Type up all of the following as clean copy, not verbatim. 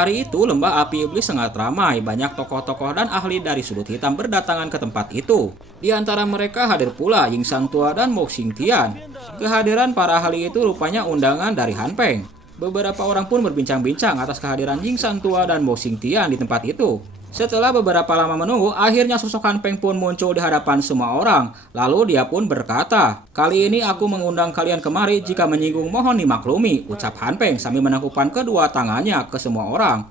Hari itu lembah api iblis sangat ramai, banyak tokoh-tokoh dan ahli dari sudut hitam berdatangan ke tempat itu. Di antara mereka hadir pula Ying San Tua dan Mo Xingtian. Kehadiran para ahli itu rupanya undangan dari Han Peng. Beberapa orang pun berbincang-bincang atas kehadiran Ying San Tua dan Mo Xingtian di tempat itu. Setelah beberapa lama menunggu, akhirnya sosok Han Peng pun muncul di hadapan semua orang. Lalu dia pun berkata, "Kali ini aku mengundang kalian kemari, jika menyinggung mohon dimaklumi," ucap Han Peng sambil menangkupkan kedua tangannya ke semua orang.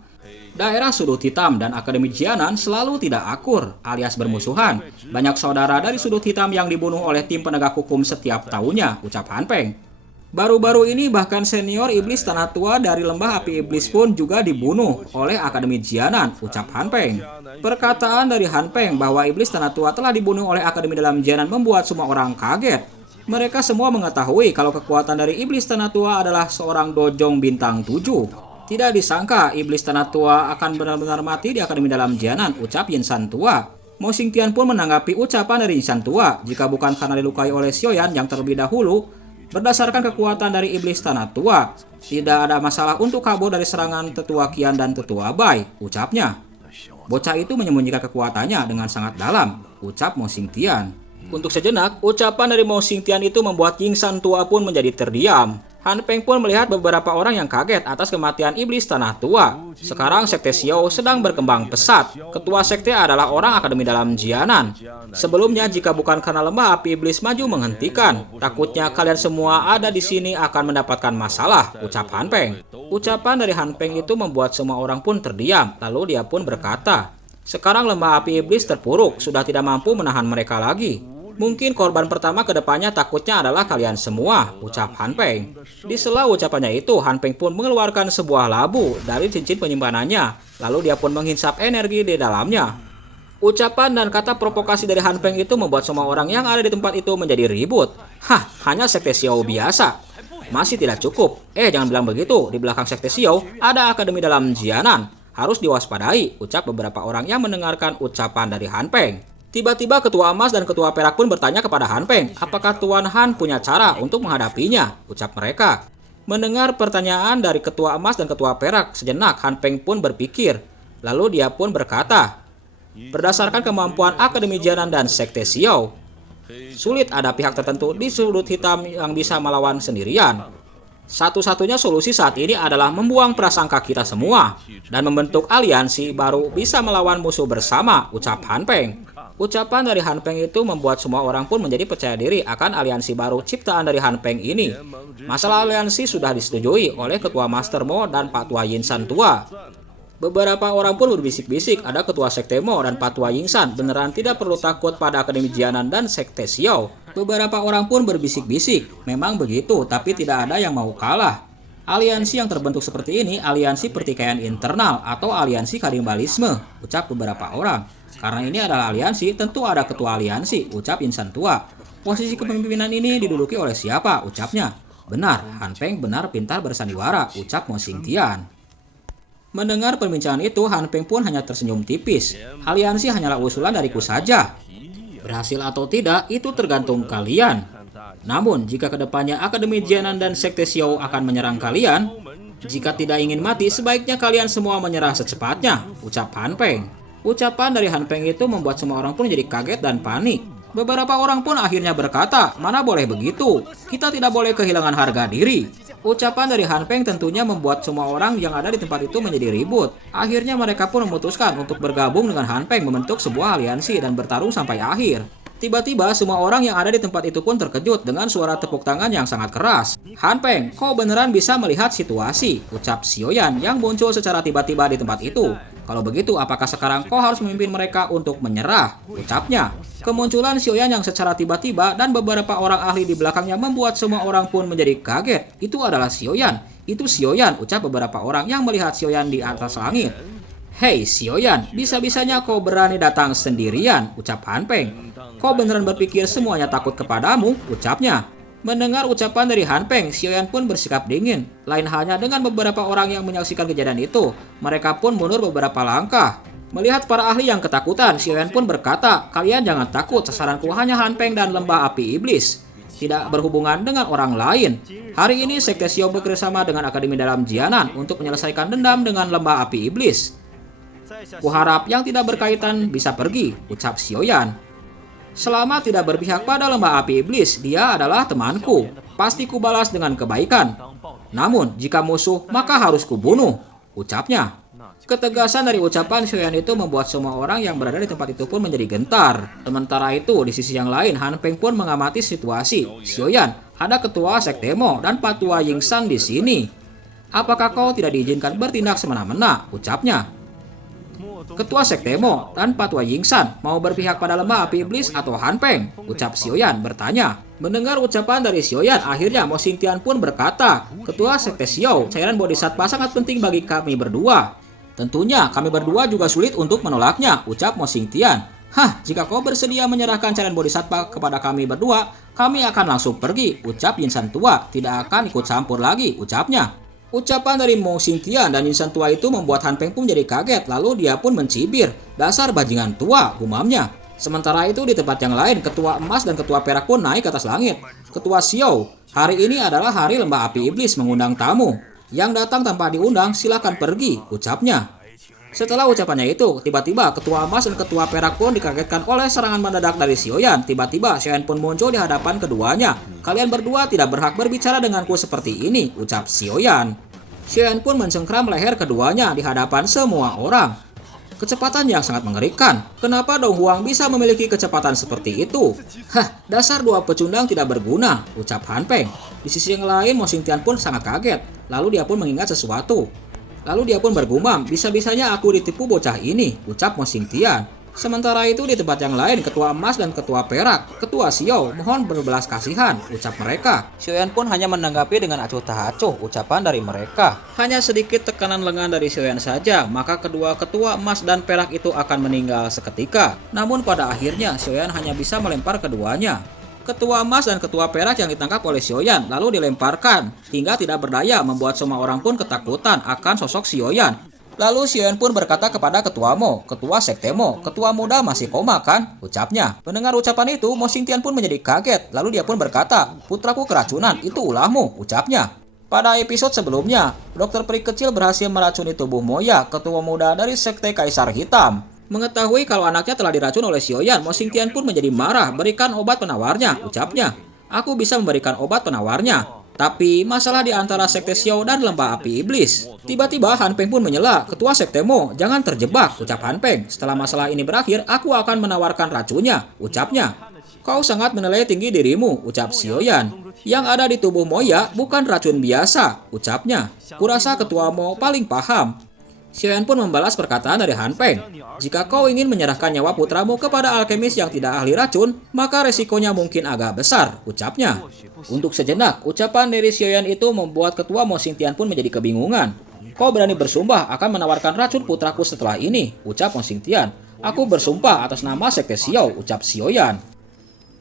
Daerah sudut hitam dan Akademi Jianan selalu tidak akur, alias bermusuhan. Banyak saudara dari sudut hitam yang dibunuh oleh tim penegak hukum setiap tahunnya, ucap Han Peng. Baru-baru ini bahkan senior iblis tanah tua dari lembah api iblis pun juga dibunuh oleh Akademi Jianan, ucap Han Peng. Perkataan dari Han Peng bahwa iblis tanah tua telah dibunuh oleh Akademi dalam Jianan membuat semua orang kaget. Mereka semua mengetahui kalau kekuatan dari iblis tanah tua adalah seorang dojong bintang 7. Tidak disangka iblis tanah tua akan benar-benar mati di Akademi dalam Jianan, ucap Yin San Tua. Mo Xingtian pun menanggapi ucapan dari Yin San Tua, jika bukan karena dilukai oleh Xiaoyan yang terlebih dahulu, berdasarkan kekuatan dari iblis tanah tua, tidak ada masalah untuk kabur dari serangan tetua Qian dan tetua Bai, ucapnya. Bocah itu menyembunyikan kekuatannya dengan sangat dalam, ucap Mo Xingtian. Untuk sejenak, ucapan dari Mo Xingtian itu membuat Ying San Tua pun menjadi terdiam. Han Peng pun melihat beberapa orang yang kaget atas kematian iblis tanah tua. Sekarang sekte Xiao sedang berkembang pesat. Ketua sekte adalah orang Akademi dalam Jianan. Sebelumnya, jika bukan karena lembah api iblis maju menghentikan, takutnya kalian semua ada di sini akan mendapatkan masalah, ucap Han Peng. Ucapan dari Han Peng itu membuat semua orang pun terdiam, lalu dia pun berkata, "Sekarang lembah api iblis terpuruk, sudah tidak mampu menahan mereka lagi. Mungkin korban pertama ke depannya takutnya adalah kalian semua," ucap Han Peng. Di sela ucapannya itu, Han Peng pun mengeluarkan sebuah labu dari cincin penyimpanannya. Lalu dia pun menghisap energi di dalamnya. Ucapan dan kata provokasi dari Han Peng itu membuat semua orang yang ada di tempat itu menjadi ribut. Hah, hanya sekte Xiao biasa. Masih tidak cukup. Jangan bilang begitu. Di belakang sekte Xiao ada Akademi dalam Jianan. Harus diwaspadai, ucap beberapa orang yang mendengarkan ucapan dari Han Peng. Tiba-tiba ketua emas dan ketua perak pun bertanya kepada Han Peng, apakah Tuan Han punya cara untuk menghadapinya, ucap mereka. Mendengar pertanyaan dari ketua emas dan ketua perak, sejenak Han Peng pun berpikir. Lalu dia pun berkata, berdasarkan kemampuan Akademi Jianan dan sekte Xiao, sulit ada pihak tertentu di sudut hitam yang bisa melawan sendirian. Satu-satunya solusi saat ini adalah membuang prasangka kita semua dan membentuk aliansi baru bisa melawan musuh bersama, ucap Han Peng. Ucapan dari Han Peng itu membuat semua orang pun menjadi percaya diri akan aliansi baru ciptaan dari Han Peng ini. Masalah aliansi sudah disetujui oleh Ketua Master Mo dan Pak Tua Yin San Tua. Beberapa orang pun berbisik-bisik, ada Ketua Sekte Mo dan Pak Tua Yin San beneran tidak perlu takut pada Akademi Jianan dan Sekte Xiao. Beberapa orang pun berbisik-bisik, memang begitu, tapi tidak ada yang mau kalah. Aliansi yang terbentuk seperti ini aliansi pertikaian internal atau aliansi kanibalisme, ucap beberapa orang. Karena ini adalah aliansi, tentu ada ketua aliansi, ucap Yin San Tua. Posisi kepemimpinan ini diduduki oleh siapa, ucapnya. Benar, Han Peng benar pintar bersandiwara, ucap Mo Xingtian. Mendengar perbincangan itu, Han Peng pun hanya tersenyum tipis. Aliansi hanyalah usulan dariku saja. Berhasil atau tidak, itu tergantung kalian. Namun, jika kedepannya Akademi Jianan dan Sekte Xiao akan menyerang kalian, jika tidak ingin mati, sebaiknya kalian semua menyerah secepatnya, ucap Han Peng. Ucapan dari Han Peng itu membuat semua orang pun jadi kaget dan panik. Beberapa orang pun akhirnya berkata, mana boleh begitu, kita tidak boleh kehilangan harga diri. Ucapan dari Han Peng tentunya membuat semua orang yang ada di tempat itu menjadi ribut. Akhirnya mereka pun memutuskan untuk bergabung dengan Han Peng membentuk sebuah aliansi dan bertarung sampai akhir. Tiba-tiba semua orang yang ada di tempat itu pun terkejut dengan suara tepuk tangan yang sangat keras. Han Peng, kau beneran bisa melihat situasi, ucap Xiaoyan yang muncul secara tiba-tiba di tempat itu. Kalau begitu, apakah sekarang kau harus memimpin mereka untuk menyerah, ucapnya. Kemunculan Xiaoyan yang secara tiba-tiba dan beberapa orang ahli di belakangnya membuat semua orang pun menjadi kaget. Itu adalah Xiaoyan, itu Xiaoyan, ucap beberapa orang yang melihat Xiaoyan di atas langit. Hei Xiaoyan, bisa-bisanya kau berani datang sendirian, ucap Han Peng. Kau beneran berpikir semuanya takut kepadamu, ucapnya. Mendengar ucapan dari Han Peng, Xiaoyan pun bersikap dingin. Lain halnya dengan beberapa orang yang menyaksikan kejadian itu, mereka pun mundur beberapa langkah. Melihat para ahli yang ketakutan, Xiaoyan pun berkata, kalian jangan takut, sasaranku hanya Han Peng dan lembah api iblis. tidak berhubungan dengan orang lain. Hari ini Sekte Xiao bekerjasama dengan Akademi Dalam Jianan untuk menyelesaikan dendam dengan lembah api iblis. Kuharap yang tidak berkaitan bisa pergi, ucap Xiaoyan. Selama tidak berpihak pada lembah api iblis, dia adalah temanku. Pasti kubalas dengan kebaikan. Namun, jika musuh, maka harus kubunuh, ucapnya. Ketegasan dari ucapan Xiaoyan itu membuat semua orang yang berada di tempat itu pun menjadi gentar. Sementara itu, di sisi yang lain, Han Peng pun mengamati situasi. Xiaoyan, ada ketua Sekte Mo dan Patua Yingsan di sini. Apakah kau tidak diizinkan bertindak semena-mena? Ucapnya. Ketua Sekte Mo dan Patua Yingsan mau berpihak pada lembah api iblis atau Han Peng? Ucap Xiaoyan bertanya. Mendengar ucapan dari Xiaoyan, akhirnya Mo Xingtian pun berkata, Ketua Sekte Xiao, cairan Bodhisattva sangat penting bagi kami berdua. Tentunya kami berdua juga sulit untuk menolaknya, ucap Mo Xingtian. Hah, jika kau bersedia menyerahkan cairan Bodhisattva kepada kami berdua, kami akan langsung pergi, ucap Yinsan tua, tidak akan ikut campur lagi, ucapnya. Ucapan dari Mo Xingtian dan Yinsan tua itu membuat Han Peng pun jadi kaget, lalu dia pun mencibir. Dasar bajingan tua, gumamnya. Sementara itu di tempat yang lain, ketua emas dan ketua perak pun naik ke atas langit. Ketua Xiao, hari ini adalah hari lembah api iblis mengundang tamu. Yang datang tanpa diundang silakan pergi, ucapnya. Setelah ucapannya itu, tiba-tiba ketua emas dan ketua perak pun dikagetkan oleh serangan mendadak dari Xiaoyan. Tiba-tiba Xiaoyan pun muncul di hadapan keduanya. Kalian berdua tidak berhak berbicara denganku seperti ini, ucap Xiaoyan. Xiaoyan pun mencengkram leher keduanya di hadapan semua orang. Kecepatan yang sangat mengerikan. Kenapa Dong Huang bisa memiliki kecepatan seperti itu? Hah, dasar dua pecundang tidak berguna, ucap Han Peng. Di sisi yang lain, Mo Xingtian pun sangat kaget. Lalu dia pun mengingat sesuatu. Lalu dia pun bergumam, bisa-bisanya aku ditipu bocah ini, ucap Mo Xingtian. Sementara itu di tempat yang lain, ketua emas dan ketua perak, ketua Xiao, mohon berbelas kasihan, ucap mereka. Xiaoyan pun hanya menanggapi dengan acuh tak acuh ucapan dari mereka. Hanya sedikit tekanan lengan dari Xiaoyan saja, maka kedua ketua emas dan perak itu akan meninggal seketika. Namun pada akhirnya Xiaoyan hanya bisa melempar keduanya. Ketua emas dan ketua perak yang ditangkap oleh Xiaoyan lalu dilemparkan, hingga tidak berdaya membuat semua orang pun ketakutan akan sosok Xiaoyan. Lalu Xiaoyan pun berkata kepada ketua Mo, ketua Sekte Mo, ketua muda masih koma kan? Ucapnya. Mendengar ucapan itu, Mo Xingtian pun menjadi kaget. Lalu dia pun berkata, putraku keracunan, itu ulahmu, ucapnya. Pada episode sebelumnya, dokter peri kecil berhasil meracuni tubuh Moya, ketua muda dari Sekte Kaisar Hitam. Mengetahui kalau anaknya telah diracun oleh Xiaoyan, Mo Xingtian pun menjadi marah, berikan obat penawarnya, ucapnya. Aku bisa memberikan obat penawarnya. Tapi masalah di antara Sekte Xiao dan lembah api iblis. Tiba-tiba Han Peng pun menyela, ketua Sekte Mo, jangan terjebak, ucap Han Peng. Setelah masalah ini berakhir, aku akan menawarkan racunnya, ucapnya. Kau sangat menilai tinggi dirimu, ucap Xiaoyan. Yang ada di tubuh Moya bukan racun biasa, ucapnya. Kurasa ketua Mo paling paham. Xiaoyan pun membalas perkataan dari Han Peng. Jika kau ingin menyerahkan nyawa putramu kepada alkemis yang tidak ahli racun, maka resikonya mungkin agak besar, ucapnya. Untuk sejenak, ucapan dari Xiaoyan itu membuat ketua Mo Xingtian pun menjadi kebingungan. Kau berani bersumpah akan menawarkan racun putraku setelah ini, ucap Mo Xingtian. Aku bersumpah atas nama Sekte Xiao, ucap Xiaoyan.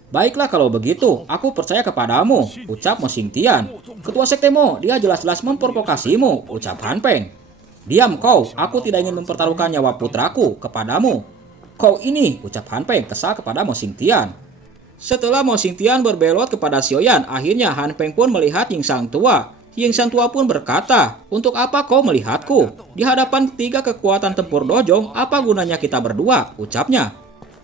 Baiklah kalau begitu, aku percaya kepadamu, ucap Mo Xingtian. Ketua Sekte Mo, dia jelas-jelas memprovokasimu, ucap Han Peng. Diam kau, aku tidak ingin mempertaruhkan nyawa putraku kepadamu. Kau ini, ucap Han Peng kesal kepada Mo Xingtian. Setelah Mo Xingtian berbelot kepada Xiaoyan, akhirnya Han Peng pun melihat Yingsan tua. Yingsan tua pun berkata, untuk apa kau melihatku? Di hadapan tiga kekuatan tempur dojong, apa gunanya kita berdua? Ucapnya.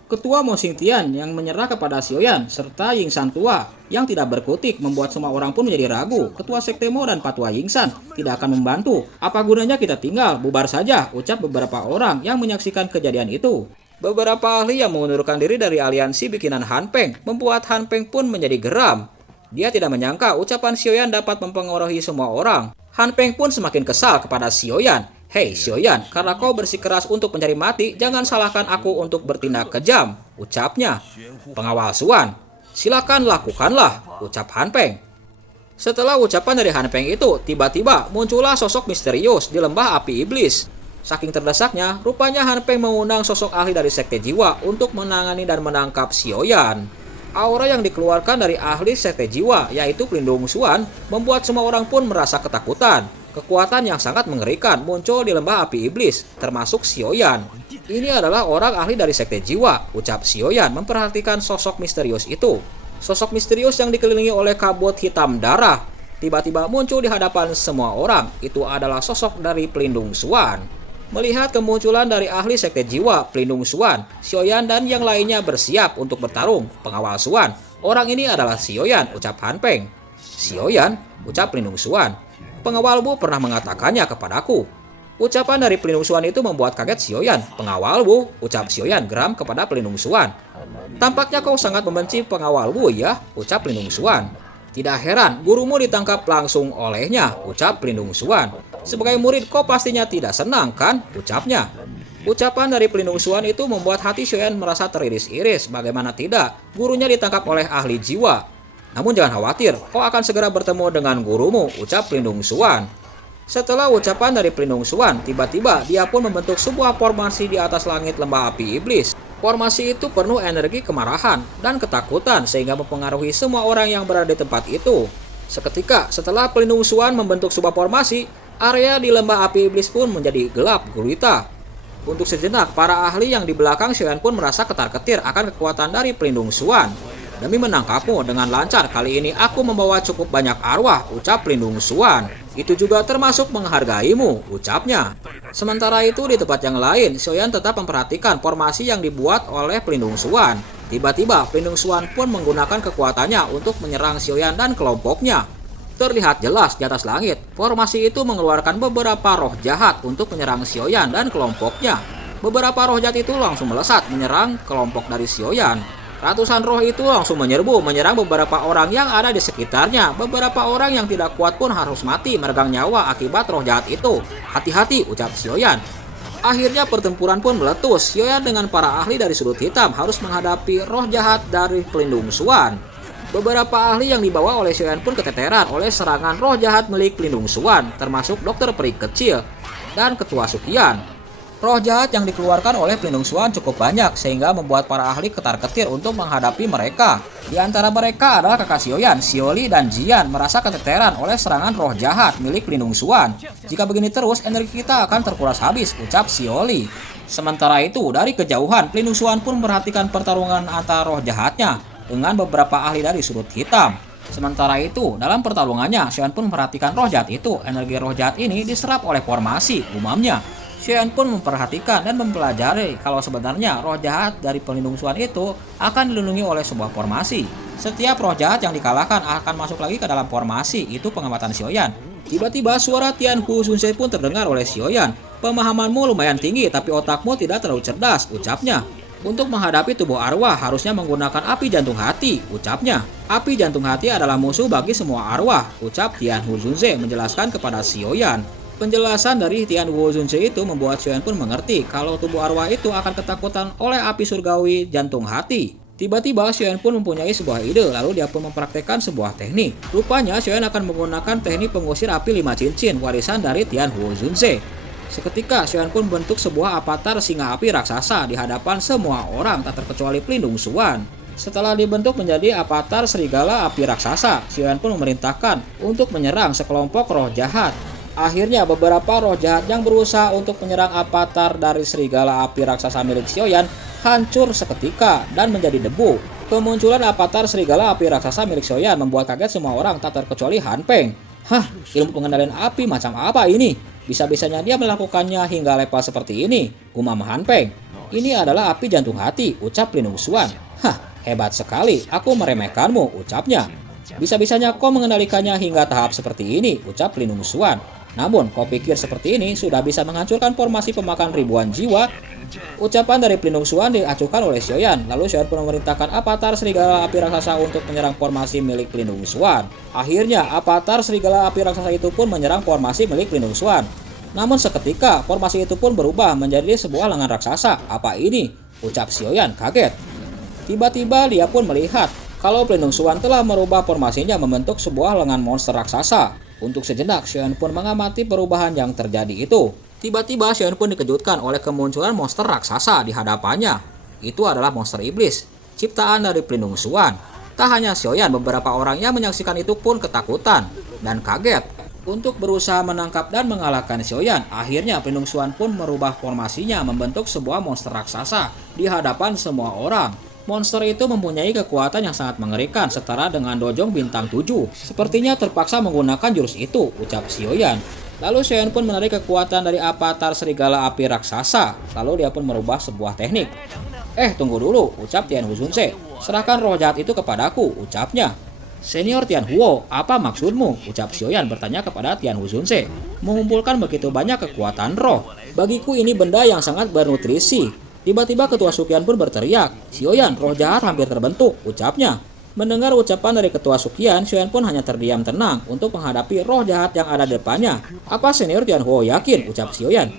Ketua Mo Xingtian yang menyerah kepada Xiaoyan serta Yingsan tua yang tidak berkutik membuat semua orang pun menjadi ragu. Ketua Sekte Mo dan Patua Yingsan tidak akan membantu. Apa gunanya kita tinggal, bubar saja, ucap beberapa orang yang menyaksikan kejadian itu. Beberapa ahli yang mengundurkan diri dari aliansi bikinan Han Peng membuat Han Peng pun menjadi geram. Dia tidak menyangka ucapan Xiaoyan dapat mempengaruhi semua orang. Han Peng pun semakin kesal kepada Xiaoyan. Hei Xiaoyan, karena kau bersikeras untuk mencari mati, jangan salahkan aku untuk bertindak kejam, ucapnya. Pengawal Suan, silakan lakukanlah, ucap Han Peng. Setelah ucapan dari Han Peng itu, tiba-tiba muncullah sosok misterius di lembah api iblis. Saking terdesaknya, rupanya Han Peng mengundang sosok ahli dari Sekte Jiwa untuk menangani dan menangkap Xiaoyan. Aura yang dikeluarkan dari ahli Sekte Jiwa, yaitu pelindung Suan, membuat semua orang pun merasa ketakutan. Kekuatan yang sangat mengerikan muncul di lembah api iblis, termasuk Xiaoyan. Ini adalah orang ahli dari Sekte Jiwa, ucap Xiaoyan memperhatikan sosok misterius itu. Sosok misterius yang dikelilingi oleh kabut hitam darah tiba-tiba muncul di hadapan semua orang. Itu adalah sosok dari pelindung Xuan. Melihat kemunculan dari ahli sekte jiwa pelindung Xuan, Xiaoyan dan yang lainnya bersiap untuk bertarung. Pengawal Xuan, orang ini adalah Xiaoyan, ucap Han Peng. Xiaoyan, ucap pelindung Xuan. Pengawalmu pernah mengatakannya kepadaku. Ucapan dari pelindung Xuan itu membuat kaget Xiaoyan. Pengawalmu, ucap Xiaoyan geram kepada pelindung Xuan. Tampaknya kau sangat membenci pengawalmu ya, ucap pelindung Xuan. Tidak heran, gurumu ditangkap langsung olehnya, ucap pelindung Xuan. Sebagai murid kau pastinya tidak senang kan, ucapnya. Ucapan dari pelindung Xuan itu membuat hati Xiaoyan merasa teriris-iris. Bagaimana tidak, gurunya ditangkap oleh ahli jiwa. Namun jangan khawatir, kau akan segera bertemu dengan gurumu, ucap pelindung Xuan. Setelah ucapan dari pelindung Xuan, tiba-tiba dia pun membentuk sebuah formasi di atas langit lembah api iblis. Formasi itu penuh energi kemarahan dan ketakutan sehingga mempengaruhi semua orang yang berada di tempat itu. Seketika setelah pelindung Xuan membentuk sebuah formasi, area di lembah api iblis pun menjadi gelap gulita. Untuk sejenak, para ahli yang di belakang Xiaoyan pun merasa ketar-ketir akan kekuatan dari pelindung Xuan. Demi menangkapmu dengan lancar, kali ini aku membawa cukup banyak arwah, ucap pelindung Xuan. Itu juga termasuk menghargaimu, ucapnya. Sementara itu di tempat yang lain, Xiaoyan tetap memperhatikan formasi yang dibuat oleh pelindung Xuan. Tiba-tiba pelindung Xuan pun menggunakan kekuatannya untuk menyerang Xiaoyan dan kelompoknya. Terlihat jelas di atas langit, formasi itu mengeluarkan beberapa roh jahat untuk menyerang Xiaoyan dan kelompoknya. Beberapa roh jahat itu langsung melesat menyerang kelompok dari Xiaoyan. Ratusan roh itu langsung menyerang beberapa orang yang ada di sekitarnya. Beberapa orang yang tidak kuat pun harus mati meregang nyawa akibat roh jahat itu. Hati-hati, ucap Xiaoyan. Akhirnya pertempuran pun meletus. Xiaoyan dengan para ahli dari sudut hitam harus menghadapi roh jahat dari pelindung Xuan. Beberapa ahli yang dibawa oleh Xiaoyan pun keteteran oleh serangan roh jahat milik pelindung Xuan, termasuk dokter peri kecil dan ketua Sukian. Roh jahat yang dikeluarkan oleh pelindung Xuan cukup banyak sehingga membuat para ahli ketar-ketir untuk menghadapi mereka. Di antara mereka adalah kakak Xiaoyan, Xiaoli dan Jian merasa keteteran oleh serangan roh jahat milik pelindung Xuan. Jika begini terus, energi kita akan terkuras habis, ucap Xiaoli. Sementara itu, dari kejauhan, pelindung Xuan pun memperhatikan pertarungan antara roh jahatnya dengan beberapa ahli dari sudut hitam. Sementara itu, dalam pertarungannya, Xiaoyan pun memperhatikan roh jahat itu. Energi roh jahat ini diserap oleh formasi, umamnya. Xiaoyan pun memperhatikan dan mempelajari kalau sebenarnya roh jahat dari pelindung Xuan itu akan dilindungi oleh sebuah formasi. Setiap roh jahat yang dikalahkan akan masuk lagi ke dalam formasi, itu pengamatan Xiaoyan. Tiba-tiba suara Tian Hu Zunze pun terdengar oleh Xiaoyan. Pemahamanmu lumayan tinggi tapi otakmu tidak terlalu cerdas, ucapnya. Untuk menghadapi tubuh arwah harusnya menggunakan api jantung hati, ucapnya. Api jantung hati adalah musuh bagi semua arwah, ucap Tian Hu Zunze menjelaskan kepada Xiaoyan. Penjelasan dari Tian Hu Zunze itu membuat Xiaoyan pun mengerti kalau tubuh arwah itu akan ketakutan oleh api surgawi jantung hati. Tiba-tiba Xiaoyan pun mempunyai sebuah ide, lalu dia pun mempraktekkan sebuah teknik. Rupanya Xiaoyan akan menggunakan teknik pengusir api 5 cincin warisan dari Tian Hu Zunze. Seketika Xiaoyan pun membentuk sebuah avatar singa api raksasa di hadapan semua orang tak terkecuali pelindung Xuan. Setelah dibentuk menjadi avatar serigala api raksasa, Xiaoyan pun memerintahkan untuk menyerang sekelompok roh jahat. Akhirnya beberapa roh jahat yang berusaha untuk menyerang avatar dari serigala api raksasa milik Xiaoyan hancur seketika dan menjadi debu. Kemunculan avatar serigala api raksasa milik Xiaoyan membuat kaget semua orang tak terkecuali Han Peng. Hah, ilmu pengendalian api macam apa ini? Bisa-bisanya dia melakukannya hingga level seperti ini, gumam Han Peng. Ini adalah api jantung hati, ucap pelindung Xuan. Hah, hebat sekali, aku meremehkanmu, ucapnya. Bisa-bisanya kau mengendalikannya hingga tahap seperti ini, ucap pelindung Xuan. Namun, kau pikir seperti ini sudah bisa menghancurkan formasi pemakan ribuan jiwa? Ucapan dari pelindung Xuan diacuhkan oleh Xiaoyan, lalu Xiaoyan pun memerintahkan avatar serigala api raksasa untuk menyerang formasi milik pelindung Xuan. Akhirnya, avatar serigala api raksasa itu pun menyerang formasi milik pelindung Xuan. Namun seketika, formasi itu pun berubah menjadi sebuah lengan raksasa. Apa ini? Ucap Xiaoyan kaget. Tiba-tiba dia pun melihat kalau pelindung Xuan telah merubah formasinya membentuk sebuah lengan monster raksasa. Untuk sejenak, Xiaoyan pun mengamati perubahan yang terjadi itu. Tiba-tiba Xiaoyan pun dikejutkan oleh kemunculan monster raksasa di hadapannya. Itu adalah monster iblis, ciptaan dari pelindung Xuan. Tak hanya Xiaoyan, beberapa orang yang menyaksikan itu pun ketakutan dan kaget. Untuk berusaha menangkap dan mengalahkan Xiaoyan, akhirnya pelindung Xuan pun merubah formasinya membentuk sebuah monster raksasa di hadapan semua orang. Monster itu mempunyai kekuatan yang sangat mengerikan setara dengan Dojong bintang 7. Sepertinya terpaksa menggunakan jurus itu, ucap Xiaoyan. Lalu Xiaoyan pun menarik kekuatan dari avatar serigala api raksasa. Lalu dia pun merubah sebuah teknik. Tunggu dulu, ucap Tian Huzunse. Serahkan roh jahat itu kepadaku, ucapnya. Senior Tian Huo, apa maksudmu? Ucap Xiaoyan bertanya kepada Tian Huzunse. Mengumpulkan begitu banyak kekuatan roh. Bagiku ini benda yang sangat bernutrisi. Tiba-tiba ketua Sukian pun berteriak. Xiaoyan, roh jahat hampir terbentuk, ucapnya. Mendengar ucapan dari ketua Sukian, Xiaoyan pun hanya terdiam tenang untuk menghadapi roh jahat yang ada di depannya. Apa senior Tian Huo yakin? Ucap Xiaoyan.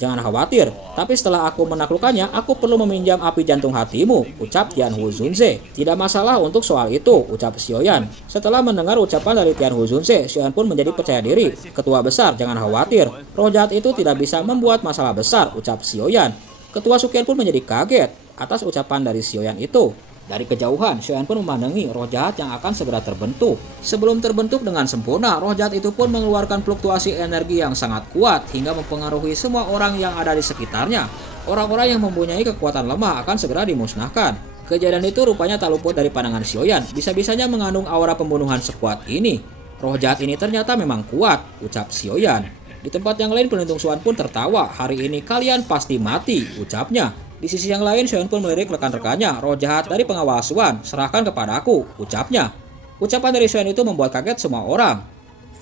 Jangan khawatir. Tapi setelah aku menaklukkannya, aku perlu meminjam api jantung hatimu, ucap Tian Huzunse. Tidak masalah untuk soal itu, ucap Xiaoyan. Setelah mendengar ucapan dari Tian Huzunse, Xiaoyan pun menjadi percaya diri. Ketua besar, jangan khawatir. Roh jahat itu tidak bisa membuat masalah besar, ucap Xiaoyan. Ketua Sukian pun menjadi kaget atas ucapan dari Xiaoyan itu. Dari kejauhan, Xiaoyan pun memandangi roh jahat yang akan segera terbentuk. Sebelum terbentuk dengan sempurna, roh jahat itu pun mengeluarkan fluktuasi energi yang sangat kuat hingga mempengaruhi semua orang yang ada di sekitarnya. Orang-orang yang mempunyai kekuatan lemah akan segera dimusnahkan. Kejadian itu rupanya tak luput dari pandangan Xiaoyan. Bisa-bisanya mengandung aura pembunuhan sekuat ini. Roh jahat ini ternyata memang kuat, ucap Xiaoyan. Di tempat yang lain, pelindung Suan pun tertawa. Hari ini kalian pasti mati, ucapnya. Di sisi yang lain, Xiaoyan pun melirik rekan-rekannya. Roh jahat dari pengawal Suan, serahkan kepada aku, ucapnya. Ucapan dari Xiaoyan itu membuat kaget semua orang.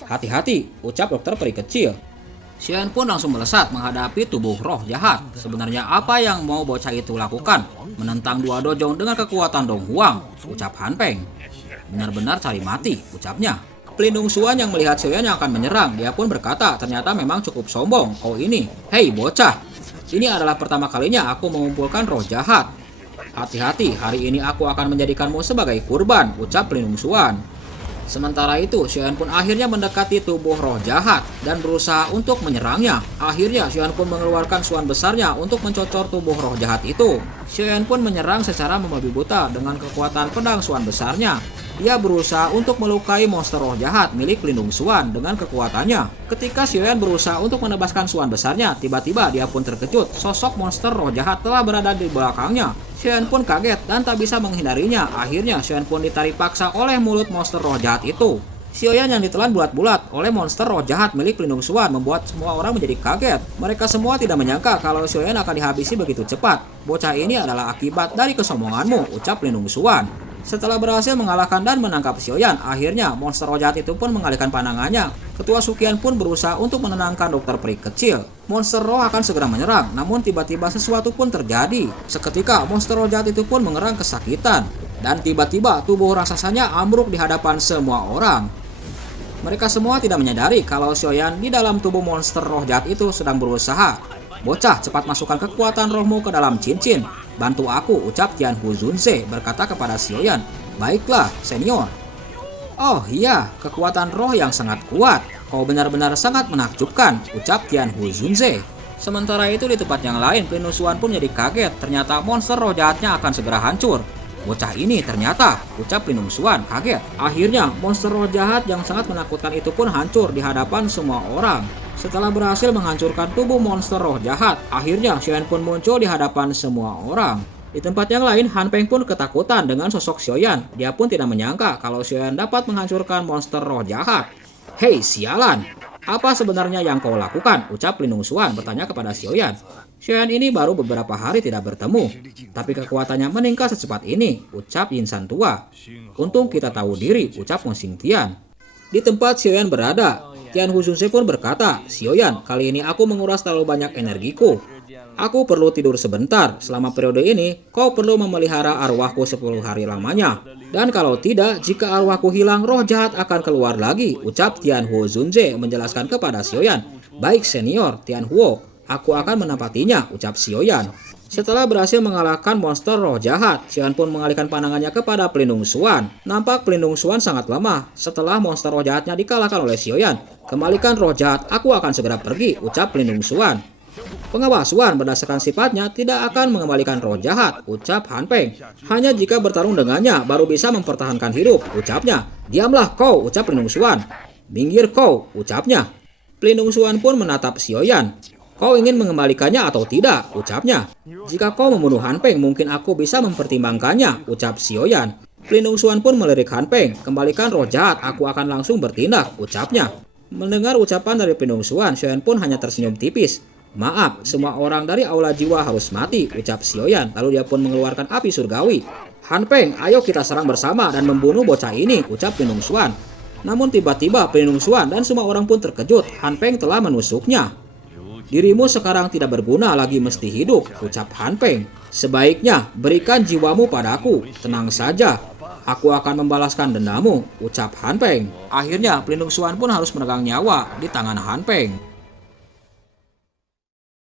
Hati-hati, ucap dokter peri kecil. Xiaoyan pun langsung melesat menghadapi tubuh roh jahat. Sebenarnya apa yang mau bocah itu lakukan? Menentang dua dojong dengan kekuatan Dong Huang, ucap Han Peng. Benar-benar cari mati, ucapnya. Pelindung Suan yang melihat Xiaoyan yang akan menyerang, dia pun berkata, ternyata memang cukup sombong kau ini. Hei bocah, ini adalah pertama kalinya aku mengumpulkan roh jahat. Hati-hati, hari ini aku akan menjadikanmu sebagai kurban, ucap pelindung Suan. Sementara itu, Xiaoyan pun akhirnya mendekati tubuh roh jahat dan berusaha untuk menyerangnya. Akhirnya, Xiaoyan pun mengeluarkan Suan besarnya untuk mencocor tubuh roh jahat itu. Xiaoyan pun menyerang secara membabi buta dengan kekuatan pedang Suan besarnya. Dia berusaha untuk melukai monster roh jahat milik pelindung Suan dengan kekuatannya. Ketika Xiaoyan berusaha untuk menebaskan Suan besarnya, tiba-tiba dia pun terkejut. Sosok monster roh jahat telah berada di belakangnya. Xiaoyan pun kaget dan tak bisa menghindarinya. Akhirnya Xiaoyan pun ditarik paksa oleh mulut monster roh jahat itu. Xiaoyan yang ditelan bulat-bulat oleh monster roh jahat milik pelindung Suan membuat semua orang menjadi kaget. Mereka semua tidak menyangka kalau Xiaoyan akan dihabisi begitu cepat. Bocah ini adalah akibat dari kesombonganmu, ucap pelindung Suan. Setelah berhasil mengalahkan dan menangkap Xiaoyan, akhirnya monster roh jahat itu pun mengalihkan pandangannya. Ketua Sukian pun berusaha untuk menenangkan dokter peri kecil. Monster roh akan segera menyerang, namun tiba-tiba sesuatu pun terjadi. Seketika monster roh jahat itu pun mengerang kesakitan. Dan tiba-tiba tubuh raksasanya ambruk di hadapan semua orang. Mereka semua tidak menyadari kalau Xiaoyan di dalam tubuh monster roh jahat itu sedang berusaha. Bocah, cepat masukkan kekuatan rohmu ke dalam cincin. Bantu aku, ucap Tian Huzunse berkata kepada Xiaoyan. Baiklah, senior. Oh iya, kekuatan roh yang sangat kuat. Kau benar-benar sangat menakjubkan, ucap Tian Huzunse. Sementara itu di tempat yang lain, pelindung Suan pun menjadi kaget. Ternyata monster roh jahatnya akan segera hancur. Bocah ini ternyata, ucap pelindung Suan kaget. Akhirnya, monster roh jahat yang sangat menakutkan itu pun hancur di hadapan semua orang. Setelah berhasil menghancurkan tubuh monster roh jahat, akhirnya Xiaoyan pun muncul di hadapan semua orang. Di tempat yang lain, Han Peng pun ketakutan dengan sosok Xiaoyan. Dia pun tidak menyangka kalau Xiaoyan dapat menghancurkan monster roh jahat. Hei sialan, apa sebenarnya yang kau lakukan? Ucap pelindung Suan bertanya kepada Xiaoyan. Xiaoyan ini baru beberapa hari tidak bertemu, tapi kekuatannya meningkat secepat ini, ucap Yin San tua. Untung kita tahu diri, ucap Mo Xingtian. Di tempat Xiaoyan berada, Tian Huzunse pun berkata, Xiaoyan, kali ini aku menguras terlalu banyak energiku. Aku perlu tidur sebentar. Selama periode ini, kau perlu memelihara arwahku 10 hari lamanya. Dan kalau tidak, jika arwahku hilang, roh jahat akan keluar lagi, ucap Tian Huzunse menjelaskan kepada Xiaoyan. Baik senior, Tian Huo, aku akan menempatinya, ucap Xiaoyan. Setelah berhasil mengalahkan monster roh jahat, Xiaoyan pun mengalihkan pandangannya kepada pelindung Suan. Nampak pelindung Suan sangat lemah. Setelah monster roh jahatnya dikalahkan oleh Xiaoyan, kembalikan roh jahat, aku akan segera pergi, ucap pelindung Suan. Pengawal Suan berdasarkan sifatnya tidak akan mengembalikan roh jahat, ucap Han Peng. Hanya jika bertarung dengannya baru bisa mempertahankan hidup, ucapnya. Diamlah kau, ucap pelindung Suan. Minggir kau, ucapnya. Pelindung Suan pun menatap Xiaoyan. Kau ingin mengembalikannya atau tidak? Ucapnya. Jika kau membunuh Han Peng, mungkin aku bisa mempertimbangkannya, ucap Xiaoyan. Pelindung Xuan pun melirik Han Peng. Kembalikan roh jahat, aku akan langsung bertindak, ucapnya. Mendengar ucapan dari pelindung Xuan, Xiaoyan pun hanya tersenyum tipis. Maaf, semua orang dari aula jiwa harus mati, ucap Xiaoyan. Lalu dia pun mengeluarkan api surgawi. Han Peng, ayo kita serang bersama dan membunuh bocah ini, ucap pelindung Xuan. Namun tiba-tiba pelindung Xuan dan semua orang pun terkejut. Han Peng telah menusuknya. Dirimu sekarang tidak berguna lagi, mesti hidup, ucap Han Peng. Sebaiknya berikan jiwamu padaku, tenang saja. Aku akan membalaskan dendamu, ucap Han Peng. Akhirnya pelindung Xuan pun harus meregang nyawa di tangan Han Peng.